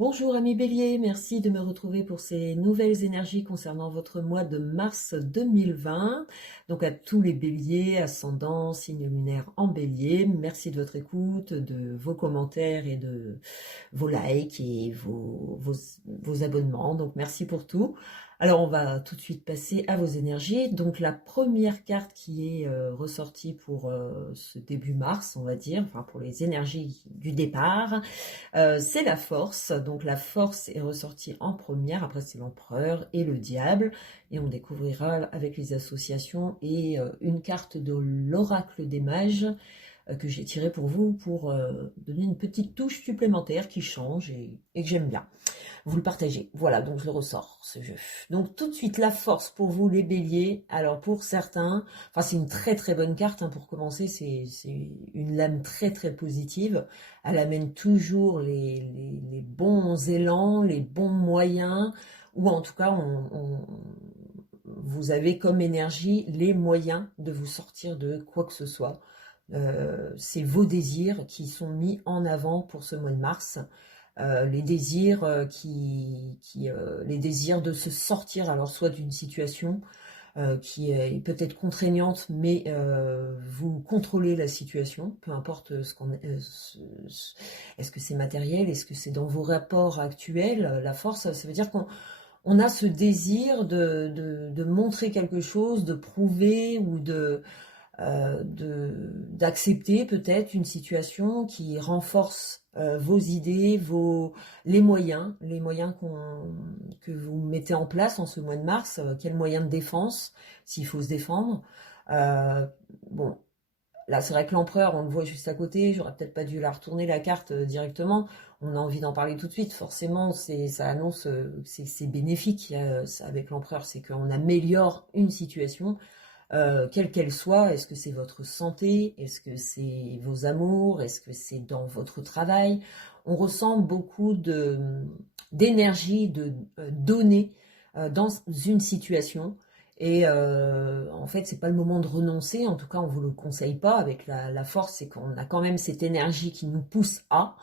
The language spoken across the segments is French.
Bonjour amis Bélier, merci de me retrouver pour ces nouvelles énergies concernant votre mois de mars 2020. Donc à tous les Béliers, ascendant, signe lunaire en Bélier, merci de votre écoute, de vos commentaires et de vos likes et vos abonnements. Donc merci pour tout. Alors on va tout de suite passer à vos énergies. Donc la première carte qui est ressortie pour ce début mars, on va dire, enfin pour les énergies du départ, c'est la force. Donc la force est ressortie en première, après c'est l'empereur et le diable, et on découvrira avec les associations et une carte de l'oracle des mages que j'ai tirée pour vous pour donner une petite touche supplémentaire qui change et que j'aime bien. Vous le partagez. Voilà, donc je le ressors, ce jeu. Donc tout de suite, la force pour vous, les béliers. Alors pour certains, enfin c'est une très très bonne carte, hein, pour commencer, c'est une lame très très positive. Elle amène toujours les bons élans, les bons moyens, ou en tout cas, vous avez comme énergie les moyens de vous sortir de quoi que ce soit. C'est vos désirs qui sont mis en avant pour ce mois de mars. Les désirs les désirs de se sortir, alors soit d'une situation qui est peut-être contraignante, mais vous contrôlez la situation, peu importe est-ce que c'est matériel, est-ce que c'est dans vos rapports actuels. La force, ça veut dire qu'on a ce désir de montrer quelque chose, de prouver ou d'accepter peut-être une situation qui renforce vos idées, les moyens que vous mettez en place en ce mois de mars, quels moyens de défense, s'il faut se défendre. Bon, là c'est vrai que l'empereur, on le voit juste à côté, j'aurais peut-être pas dû la retourner la carte directement, on a envie d'en parler tout de suite, forcément ça annonce, c'est bénéfique avec l'empereur, c'est qu'on améliore une situation, quelle qu'elle soit. Est-ce que c'est votre santé? Est-ce que c'est vos amours? Est-ce que c'est dans votre travail? On ressent beaucoup d'énergie, de donner dans une situation. Et en fait, c'est pas le moment de renoncer. En tout cas, on vous le conseille pas. Avec la force, c'est qu'on a quand même cette énergie qui nous pousse à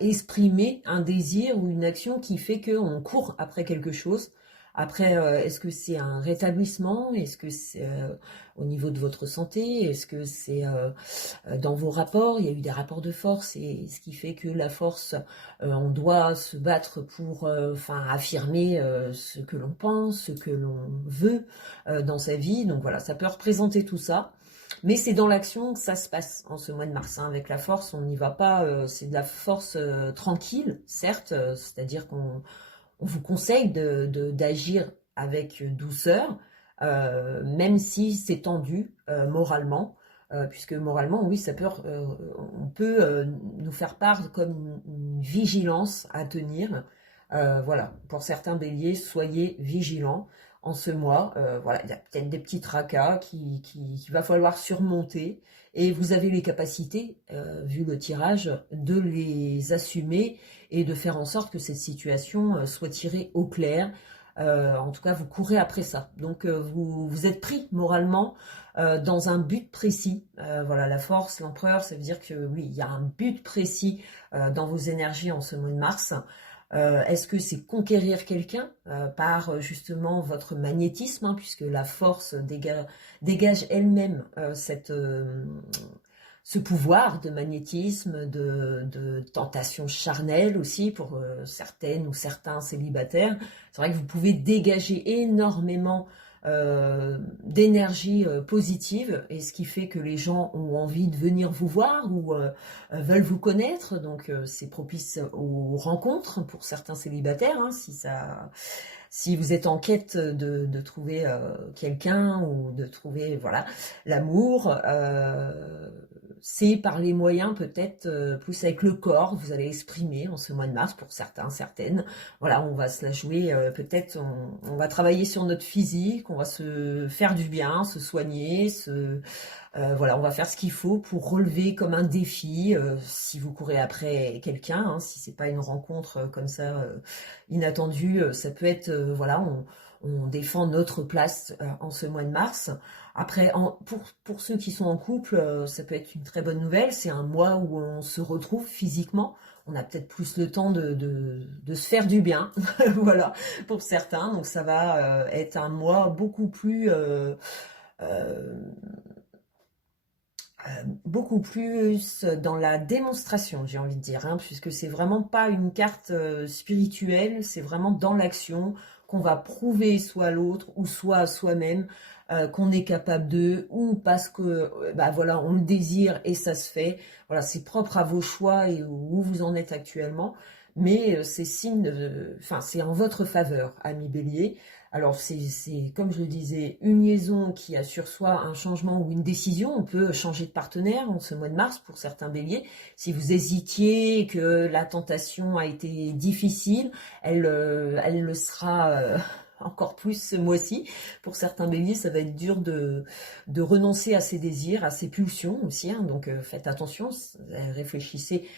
exprimer un désir ou une action qui fait qu'on court après quelque chose. Après, est-ce que c'est un rétablissement? Est-ce que c'est au niveau de votre santé? Est-ce que c'est dans vos rapports? Il y a eu des rapports de force, et ce qui fait que la force, on doit se battre pour affirmer ce que l'on pense, ce que l'on veut dans sa vie. Donc voilà, ça peut représenter tout ça. Mais c'est dans l'action que ça se passe en ce mois de mars, hein. Avec la force, on n'y va pas, c'est de la force tranquille, certes, c'est-à-dire qu'on vous conseille d'agir avec douceur, même si c'est tendu moralement, puisque moralement, oui, on peut nous faire part comme une vigilance à tenir. Voilà, pour certains béliers, soyez vigilants en ce mois. Voilà, il y a peut-être des petits tracas qu'il va falloir surmonter, et vous avez les capacités, vu le tirage, de les assumer et de faire en sorte que cette situation soit tirée au clair. En tout cas, vous courez après ça. Donc, vous êtes pris moralement dans un but précis. Voilà, la force, l'empereur, ça veut dire que oui, il y a un but précis dans vos énergies en ce mois de mars. Est-ce que c'est conquérir quelqu'un par justement votre magnétisme, hein, puisque la force dégage elle-même ce pouvoir de magnétisme, de tentation charnelle aussi pour certaines ou certains célibataires. C'est vrai que vous pouvez dégager énormément d'énergie positive, et ce qui fait que les gens ont envie de venir vous voir ou veulent vous connaître. Donc c'est propice aux rencontres pour certains célibataires, hein, si vous êtes en quête de trouver quelqu'un, ou de trouver voilà l'amour. C'est par les moyens peut-être plus avec le corps, vous allez exprimer en ce mois de mars pour certains, certaines. Voilà, on va se la jouer, peut-être on va travailler sur notre physique, on va se faire du bien, se soigner, voilà, on va faire ce qu'il faut pour relever comme un défi, si vous courez après quelqu'un, hein, si c'est pas une rencontre comme ça inattendue, ça peut être, voilà, on défend notre place en ce mois de mars. Après, pour ceux qui sont en couple, ça peut être une très bonne nouvelle. C'est un mois où on se retrouve physiquement. On a peut-être plus le temps de se faire du bien, voilà, pour certains. Donc ça va être un mois euh, beaucoup plus dans la démonstration, j'ai envie de dire, hein, puisque c'est vraiment pas une carte spirituelle, c'est vraiment dans l'action qu'on va prouver soit à l'autre ou soit à soi-même qu'on est capable de, ou parce que bah voilà, on le désire et ça se fait. Voilà, c'est propre à vos choix et où vous en êtes actuellement, mais c'est enfin c'est en votre faveur, ami Bélier. Alors c'est comme je le disais, une liaison qui assure soit un changement ou une décision. On peut changer de partenaire en ce mois de mars pour certains béliers. Si vous hésitiez, que la tentation a été difficile, elle le sera encore plus ce mois-ci. Pour certains béliers, ça va être dur de renoncer à ses désirs, à ses pulsions aussi, hein. Donc faites attention, réfléchissez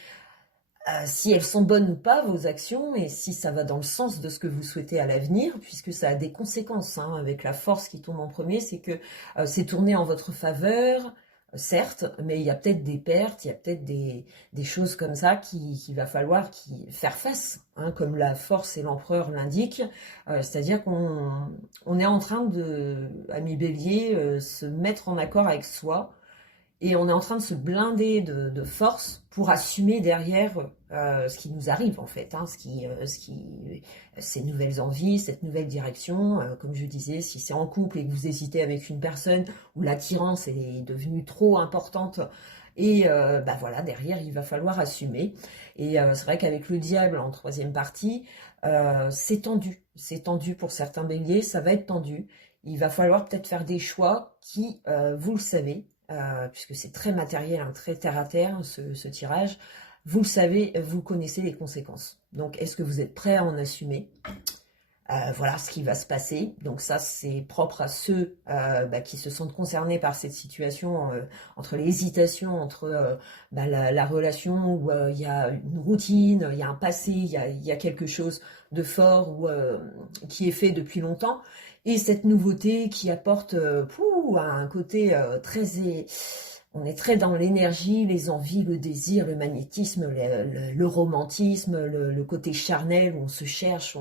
si elles sont bonnes ou pas, vos actions, et si ça va dans le sens de ce que vous souhaitez à l'avenir, puisque ça a des conséquences, hein, avec la force qui tombe en premier, c'est que c'est tourné en votre faveur, certes, mais il y a peut-être des pertes, il y a peut-être des choses comme ça qu'il va falloir faire face, hein, comme la force et l'empereur l'indiquent, c'est-à-dire qu'on est en train de, ami Bélier, se mettre en accord avec soi, et on est en train de se blinder de force pour assumer derrière ce qui nous arrive en fait, hein, ces nouvelles envies, cette nouvelle direction. Comme je disais, si c'est en couple et que vous hésitez avec une personne où l'attirance est devenue trop importante, et bah voilà, derrière il va falloir assumer. Et c'est vrai qu'avec le diable en troisième partie, c'est tendu pour certains béliers, ça va être tendu. Il va falloir peut-être faire des choix qui, vous le savez, puisque c'est très matériel, hein, très terre à terre, ce tirage, vous le savez, vous connaissez les conséquences. Donc, est-ce que vous êtes prêt à en assumer? Voilà ce qui va se passer. Donc ça, c'est propre à ceux qui se sentent concernés par cette situation, entre les hésitations, entre la relation où il y a une routine, il y a un passé, il y a quelque chose de fort ou qui est fait depuis longtemps, et cette nouveauté qui apporte un côté on est très dans l'énergie, les envies, le désir, le magnétisme, le romantisme, le côté charnel où on se cherche.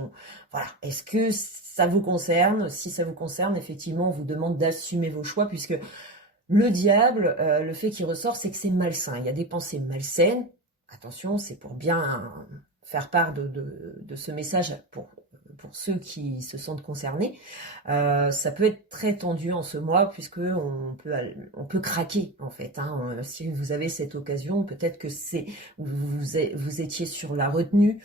Voilà. Est-ce que ça vous concerne? Si ça vous concerne, effectivement, on vous demande d'assumer vos choix, puisque le diable, le fait qu'il ressort, c'est que c'est malsain. Il y a des pensées malsaines. Attention, c'est pour bien faire part de ce message pour ceux qui se sentent concernés. Ça peut être très tendu en ce mois, puisque on peut craquer en fait, hein. Si vous avez cette occasion, peut-être que vous étiez sur la retenue.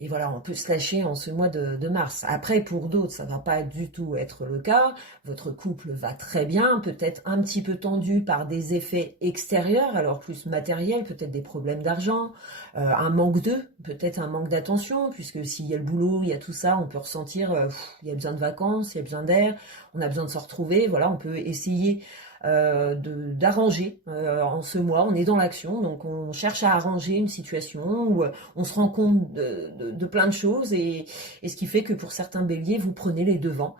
Et voilà, on peut se lâcher en ce mois de mars. Après, pour d'autres, ça va pas du tout être le cas. Votre couple va très bien, peut-être un petit peu tendu par des effets extérieurs, alors plus matériels, peut-être des problèmes d'argent, peut-être un manque d'attention, puisque s'il y a le boulot, il y a tout ça, on peut ressentir, il y a besoin de vacances, il y a besoin d'air, on a besoin de se retrouver. Voilà, on peut essayer d'arranger en ce mois. On est dans l'action, donc on cherche à arranger une situation où on se rend compte de plein de choses, et ce qui fait que pour certains béliers, vous prenez les devants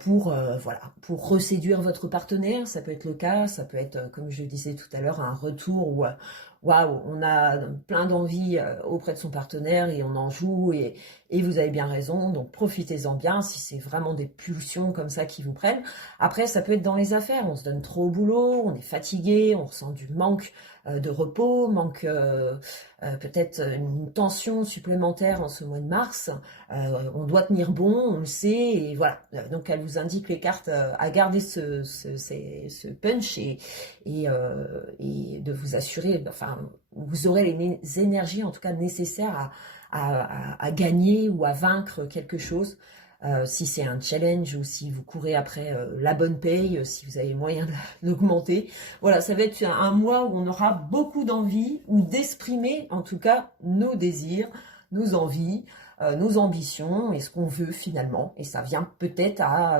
pour reséduire votre partenaire. Ça peut être le cas, ça peut être, comme je le disais tout à l'heure, un retour où waouh, on a plein d'envie auprès de son partenaire et on en joue, et vous avez bien raison, donc profitez-en bien si c'est vraiment des pulsions comme ça qui vous prennent. Après, ça peut être dans les affaires, on se donne trop au boulot, on est fatigué, on ressent du manque de repos, peut-être une tension supplémentaire en ce mois de mars. On doit tenir bon, on le sait, et voilà. Donc elle vous indique, les cartes, à garder ce punch, et de vous assurer, enfin, vous aurez les énergies en tout cas nécessaires à gagner ou à vaincre quelque chose. Si c'est un challenge ou si vous courez après la bonne paye, si vous avez moyen d'augmenter. Voilà, ça va être un mois où on aura beaucoup d'envie, ou d'exprimer en tout cas nos désirs, nos envies, nos ambitions et ce qu'on veut finalement. Et ça vient peut-être à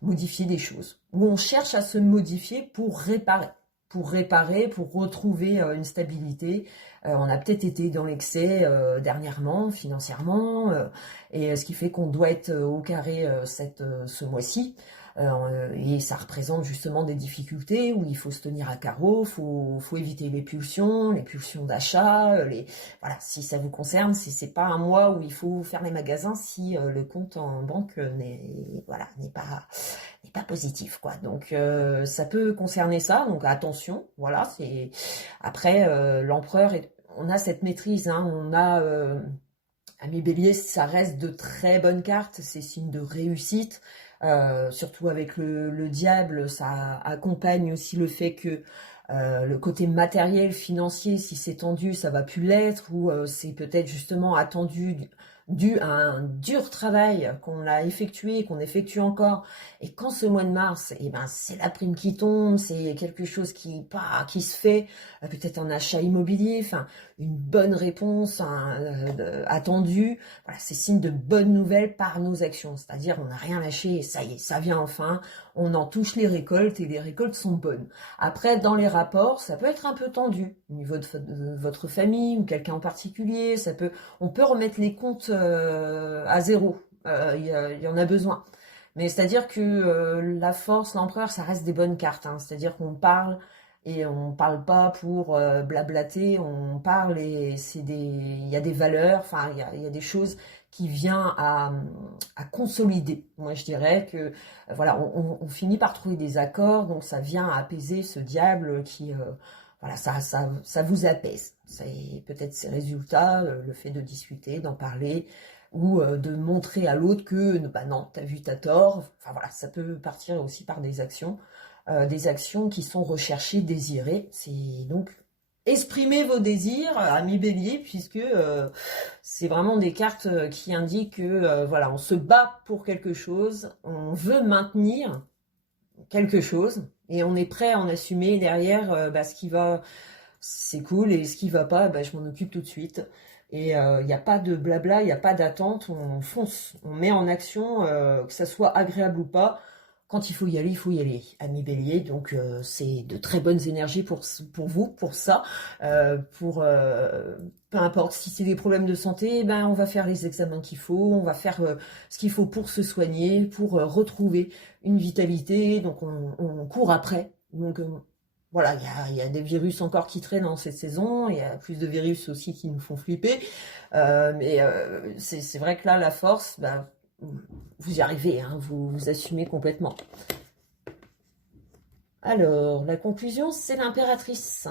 modifier des choses, où on cherche à se modifier pour réparer. pour réparer, pour retrouver une stabilité. On a peut-être été dans l'excès dernièrement, financièrement, et ce qui fait qu'on doit être au carré ce mois-ci. Et ça représente justement des difficultés où il faut se tenir à carreau, faut éviter les pulsions d'achat. Voilà, si ça vous concerne, c'est pas un mois où il faut faire les magasins si le compte en banque n'est pas positif, quoi. Donc ça peut concerner ça, donc attention, voilà. C'est après l'empereur, on a cette maîtrise, hein, on a Ami Bélier, ça reste de très bonnes cartes, c'est signe de réussite. Surtout avec le diable, ça accompagne aussi le fait que le côté matériel, financier, si c'est tendu, ça va plus l'être, ou c'est peut-être justement attendu dû à un dur travail qu'on a effectué, qu'on effectue encore, et quand ce mois de mars, eh ben c'est la prime qui tombe, c'est quelque chose qui se fait, peut-être un achat immobilier, enfin une bonne réponse attendue, voilà, c'est signe de bonnes nouvelles par nos actions, c'est-à-dire on n'a rien lâché, et ça y est, ça vient enfin, on en touche les récoltes et les récoltes sont bonnes. Après, dans les rapports, ça peut être un peu tendu au niveau de votre famille ou quelqu'un en particulier. On peut remettre les comptes à zéro. Il y en a besoin. Mais c'est-à-dire que la force, l'empereur, ça reste des bonnes cartes. Hein. C'est-à-dire qu'on parle et on parle pas pour blablater. On parle et il y a des valeurs. Enfin, il y a des choses qui viennent à consolider. Moi, je dirais que voilà, on finit par trouver des accords, donc ça vient apaiser ce diable qui, voilà, ça vous apaise. C'est peut-être ces résultats, le fait de discuter, d'en parler, ou de montrer à l'autre que, bah non, t'as tort. Enfin voilà, ça peut partir aussi par des actions qui sont recherchées, désirées. C'est donc exprimez vos désirs, ami Bélier, puisque c'est vraiment des cartes qui indiquent que voilà, on se bat pour quelque chose, on veut maintenir quelque chose et on est prêt à en assumer derrière ce qui va, c'est cool, et ce qui va pas, je m'en occupe tout de suite. Et il n'y a pas de blabla, il n'y a pas d'attente, on fonce, on met en action, que ça soit agréable ou pas. Quand il faut y aller, ami Bélier. Donc c'est de très bonnes énergies pour vous, pour ça. Peu importe si c'est des problèmes de santé, on va faire les examens qu'il faut, on va faire ce qu'il faut pour se soigner, pour retrouver une vitalité. Donc on court après. Donc voilà, il y a des virus encore qui traînent dans cette saison, il y a plus de virus aussi qui nous font flipper. Mais c'est vrai que là, la force, vous y arrivez, hein, vous assumez complètement. Alors, la conclusion, c'est l'impératrice.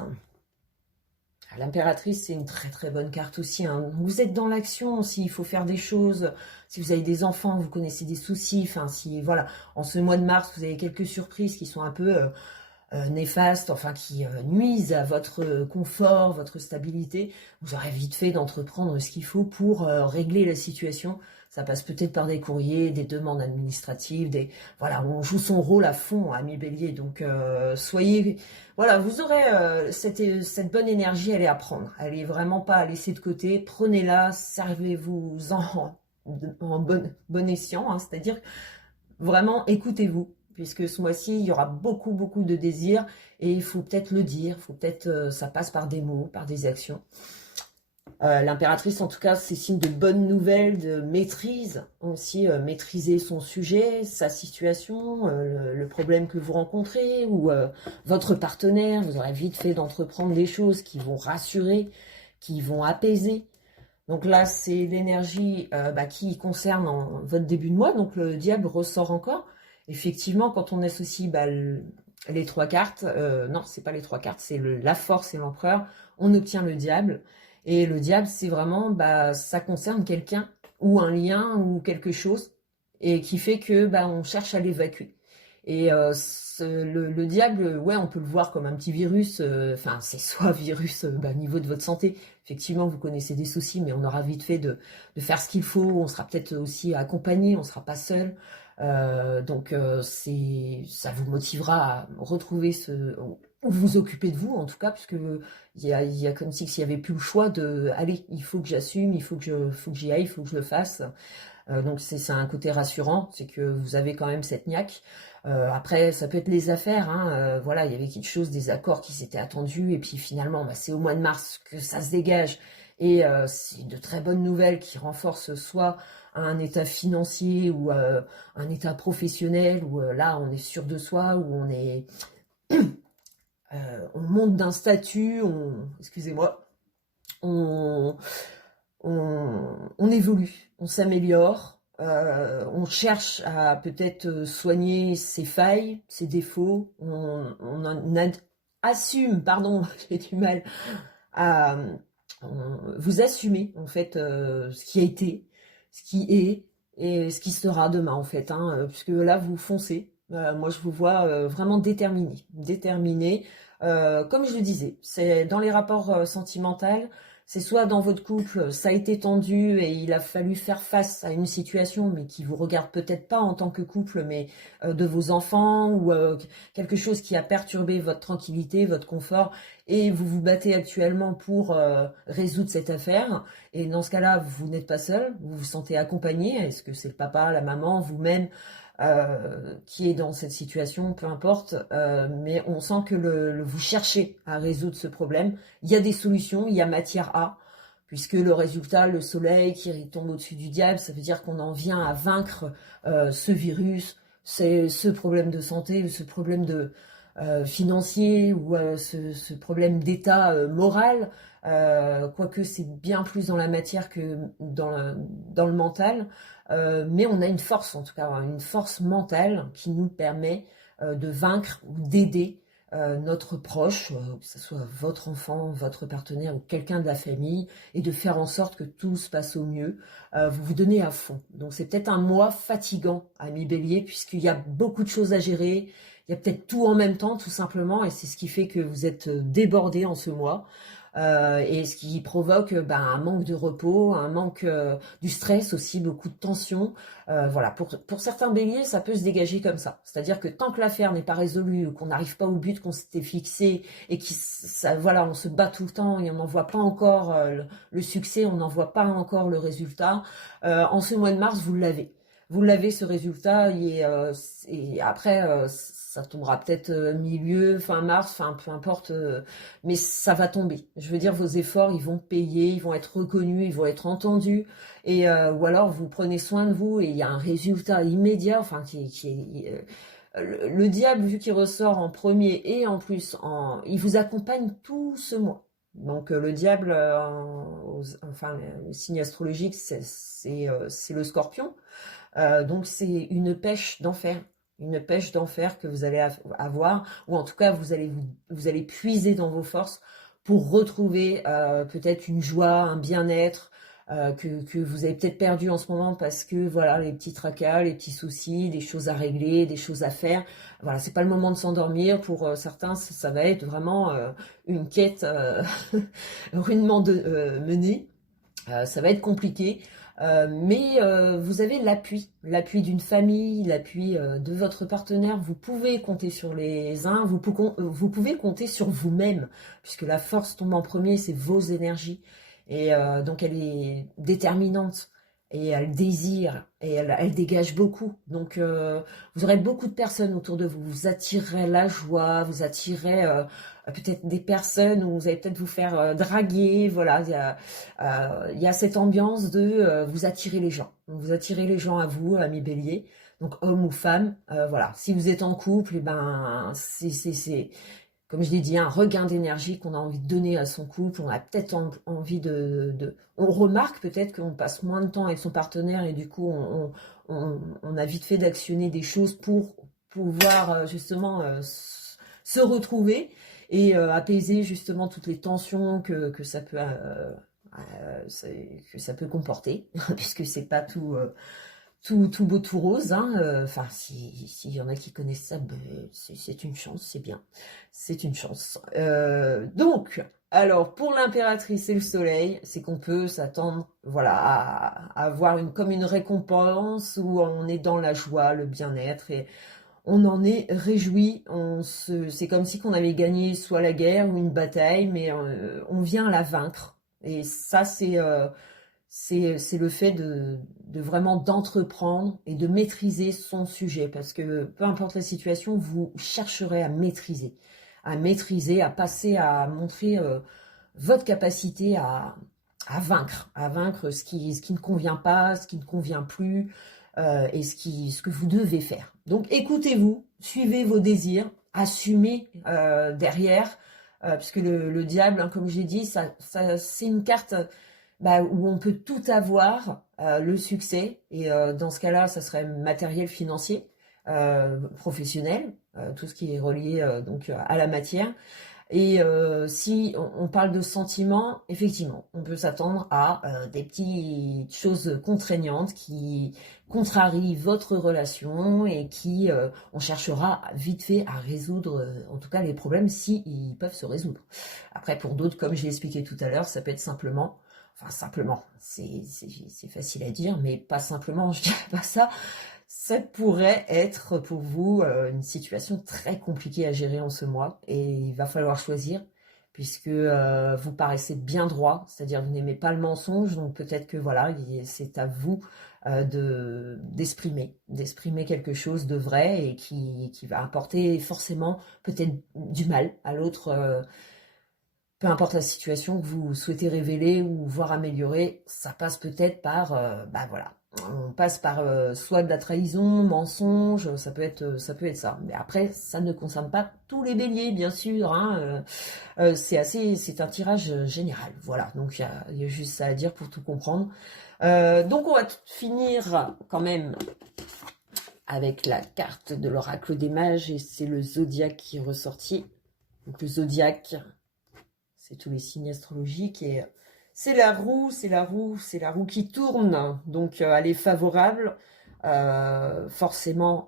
L'impératrice, c'est une très très bonne carte aussi. Hein. Vous êtes dans l'action, s'il faut faire des choses, si vous avez des enfants, vous connaissez des soucis, enfin si voilà, en ce mois de mars, vous avez quelques surprises qui sont un peu néfastes, enfin qui nuisent à votre confort, votre stabilité, vous aurez vite fait d'entreprendre ce qu'il faut pour régler la situation. Ça passe peut-être par des courriers, des demandes administratives, voilà, on joue son rôle à fond, ami Bélier. Donc soyez, voilà, vous aurez cette bonne énergie, elle est à prendre, elle est vraiment pas à laisser de côté. Prenez-la, servez-vous en bon escient, hein, c'est-à-dire vraiment écoutez-vous. Puisque ce mois-ci, il y aura beaucoup, beaucoup de désirs, et il faut peut-être le dire, faut peut-être, ça passe par des mots, par des actions. L'impératrice, en tout cas, c'est signe de bonnes nouvelles, de maîtrise, aussi maîtriser son sujet, sa situation, le problème que vous rencontrez, ou votre partenaire. Vous aurez vite fait d'entreprendre des choses qui vont rassurer, qui vont apaiser. Donc là, c'est l'énergie qui concerne votre début de mois, donc le diable ressort encore. Effectivement, quand on associe les trois cartes, non, c'est pas les trois cartes, c'est la force et l'empereur, on obtient le diable. Et le diable, c'est vraiment, ça concerne quelqu'un ou un lien ou quelque chose, et qui fait que on cherche à l'évacuer. Et le diable, ouais, on peut le voir comme un petit virus. Enfin, c'est soit virus au niveau de votre santé. Effectivement, vous connaissez des soucis, mais on aura vite fait de faire ce qu'il faut. On sera peut-être aussi accompagné, on ne sera pas seul. Donc, ça vous motivera à retrouver ou vous occuper de vous, en tout cas, puisque il y a comme si s'il n'y avait plus le choix de, allez, il faut que j'assume, il faut que j'y aille, il faut que je le fasse. Donc c'est un côté rassurant, c'est que vous avez quand même cette niaque. Après, ça peut être les affaires, hein, voilà, il y avait quelque chose, des accords qui s'étaient attendus, et puis finalement, bah, c'est au mois de mars que ça se dégage, et c'est de très bonnes nouvelles qui renforcent soit un état financier ou un état professionnel, où là, on est sûr de soi, où on monte d'un statut, excusez-moi, on, on évolue, on s'améliore, on cherche à peut-être soigner ses failles, ses défauts, assume, pardon, j'ai du mal à vous assumer en fait ce qui a été, ce qui est et ce qui sera demain en fait, hein, puisque là vous foncez. Moi je vous vois vraiment déterminé. Comme je le disais, c'est dans les rapports sentimentaux, c'est soit dans votre couple, ça a été tendu et il a fallu faire face à une situation, mais qui vous regarde peut-être pas en tant que couple, mais de vos enfants ou quelque chose qui a perturbé votre tranquillité, votre confort, et vous vous battez actuellement pour résoudre cette affaire. Et dans ce cas-là, vous n'êtes pas seul, vous vous sentez accompagné. Est-ce que c'est le papa, la maman, vous-même qui est dans cette situation, peu importe, mais on sent que vous cherchez à résoudre ce problème. Il y a des solutions, il y a matière à, puisque le résultat, le soleil qui tombe au-dessus du diable, ça veut dire qu'on en vient à vaincre ce virus, ce problème de santé, ce problème de financier ou ce problème d'état moral, quoique c'est bien plus dans la matière que dans le mental. Mais on a une force, en tout cas, une force mentale qui nous permet de vaincre ou d'aider notre proche, que ce soit votre enfant, votre partenaire ou quelqu'un de la famille, et de faire en sorte que tout se passe au mieux. Vous vous donnez à fond. Donc c'est peut-être un mois fatigant, ami Bélier, puisqu'il y a beaucoup de choses à gérer. Il y a peut-être tout en même temps, tout simplement, et c'est ce qui fait que vous êtes débordé en ce mois. Et ce qui provoque un manque de repos, un manque du stress aussi, beaucoup de tension. Voilà, pour certains béliers, ça peut se dégager comme ça. C'est-à-dire que tant que l'affaire n'est pas résolue, ou qu'on n'arrive pas au but qu'on s'était fixé, et voilà, on se bat tout le temps et on n'en voit pas encore le succès, on n'en voit pas encore le résultat. En ce mois de mars, vous l'avez. Vous l'avez ce résultat, et après ça tombera peut-être milieu, fin mars, enfin peu importe, mais ça va tomber. Je veux dire, vos efforts, ils vont payer, ils vont être reconnus, ils vont être entendus, et ou alors vous prenez soin de vous et il y a un résultat immédiat, enfin qui est le diable, vu qu'il ressort en premier et en plus il vous accompagne tout ce mois. Donc le diable, enfin le signe astrologique, c'est le Scorpion. Donc c'est une pêche d'enfer. Une pêche d'enfer que vous allez avoir, ou en tout cas vous allez puiser dans vos forces pour retrouver peut-être une joie, un bien-être que vous avez peut-être perdu en ce moment parce que voilà, les petits tracas, les petits soucis, des choses à régler, des choses à faire. Voilà, c'est pas le moment de s'endormir. Pour certains, ça va être vraiment une quête rudement menée. Ça va être compliqué, mais vous avez l'appui d'une famille, l'appui de votre partenaire. Vous pouvez compter sur les uns, vous pouvez compter sur vous-même, puisque la force tombe en premier, c'est vos énergies. Et donc elle est déterminante, et elle désire, et elle dégage beaucoup. Donc vous aurez beaucoup de personnes autour de vous. Vous attirerez la joie, vous attirerez peut-être des personnes où vous allez peut-être vous faire draguer. Voilà, il y a cette ambiance de vous attirer les gens. Vous attirez les gens à vous, amis bélier, donc homme ou femme. Voilà, si vous êtes en couple, et ben c'est comme je l'ai dit, un regain d'énergie qu'on a envie de donner à son couple. On a peut-être envie on remarque peut-être qu'on passe moins de temps avec son partenaire, et du coup on a vite fait d'actionner des choses pour pouvoir justement se retrouver et apaiser justement toutes les tensions que ça peut comporter, puisque c'est pas tout beau, tout rose, hein. Enfin, s'il y en a qui connaissent ça, ben, c'est une chance, c'est bien. C'est une chance. Donc, alors, pour l'impératrice et le soleil, c'est qu'on peut s'attendre, voilà, à avoir comme une récompense où on est dans la joie, le bien-être, et on en est réjoui. C'est comme si qu'on avait gagné soit la guerre ou une bataille, mais on vient à la vaincre. Et ça, c'est le fait de vraiment d'entreprendre et de maîtriser son sujet, parce que peu importe la situation, vous chercherez à passer, à montrer votre capacité à vaincre ce qui ne convient pas, ce qui ne convient plus, et ce que vous devez faire. Donc écoutez-vous, suivez vos désirs, assumez derrière, puisque le diable, hein, comme j'ai dit, c'est une carte où on peut tout avoir, le succès, et dans ce cas-là, ça serait matériel, financier, professionnel, tout ce qui est relié donc à la matière. Et si on parle de sentiments, effectivement, on peut s'attendre à des petites choses contraignantes qui contrarient votre relation et qui, on cherchera vite fait à résoudre, en tout cas les problèmes, si ils peuvent se résoudre. Après, pour d'autres, comme j'ai expliqué tout à l'heure, ça peut être simplement, enfin simplement, c'est facile à dire, mais pas simplement, je dirais pas ça. Ça pourrait être pour vous une situation très compliquée à gérer en ce mois, et il va falloir choisir, puisque vous paraissez bien droit, c'est-à-dire vous n'aimez pas le mensonge, donc peut-être que voilà, c'est à vous d'exprimer quelque chose de vrai et qui va apporter forcément peut-être du mal à l'autre, peu importe la situation que vous souhaitez révéler ou voir améliorer. Ça passe peut-être par, voilà, on passe par soit de la trahison, mensonge, ça peut être ça. Mais après, ça ne concerne pas tous les béliers, bien sûr, hein, c'est un tirage général, voilà. Donc il y a juste ça à dire pour tout comprendre. Donc on va finir quand même avec la carte de l'oracle des mages, et c'est le zodiaque qui est ressorti. Donc le zodiaque, c'est tous les signes astrologiques, et c'est la roue qui tourne, donc elle est favorable forcément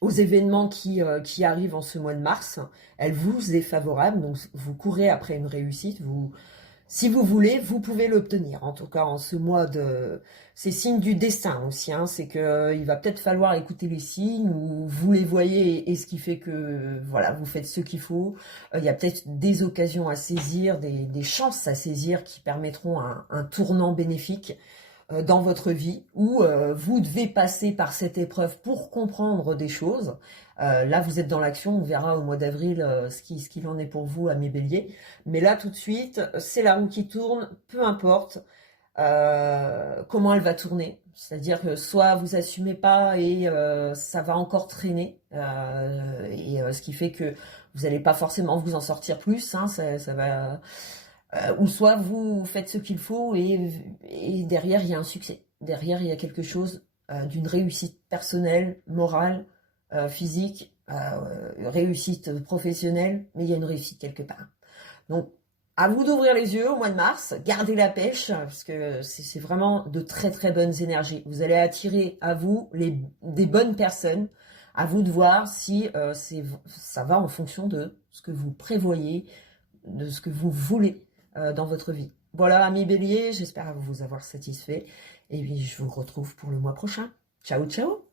aux événements qui arrivent en ce mois de mars. Elle vous est favorable, donc vous courez après une réussite, si vous voulez, vous pouvez l'obtenir. En tout cas, en ce mois c'est signe du destin aussi, hein. C'est que il va peut-être falloir écouter les signes, ou vous les voyez, et ce qui fait que voilà, vous faites ce qu'il faut. Il y a peut-être des occasions à saisir, des chances à saisir qui permettront un tournant bénéfique dans votre vie, où vous devez passer par cette épreuve pour comprendre des choses. Là, vous êtes dans l'action, on verra au mois d'avril ce qu'il en est pour vous, à mes béliers. Mais là, tout de suite, c'est la roue qui tourne, peu importe comment elle va tourner. C'est-à-dire que soit vous assumez pas, et ça va encore traîner, et ce qui fait que vous n'allez pas forcément vous en sortir plus, hein, ça va... ou soit vous faites ce qu'il faut, et derrière il y a un succès. Derrière il y a quelque chose d'une réussite personnelle, morale, physique, réussite professionnelle, mais il y a une réussite quelque part. Donc à vous d'ouvrir les yeux au mois de mars, gardez la pêche, parce que c'est vraiment de très très bonnes énergies. Vous allez attirer à vous des bonnes personnes. À vous de voir si ça va en fonction de ce que vous prévoyez, de ce que vous voulez dans votre vie. Voilà, amis béliers, j'espère vous avoir satisfait, et puis je vous retrouve pour le mois prochain. Ciao, ciao!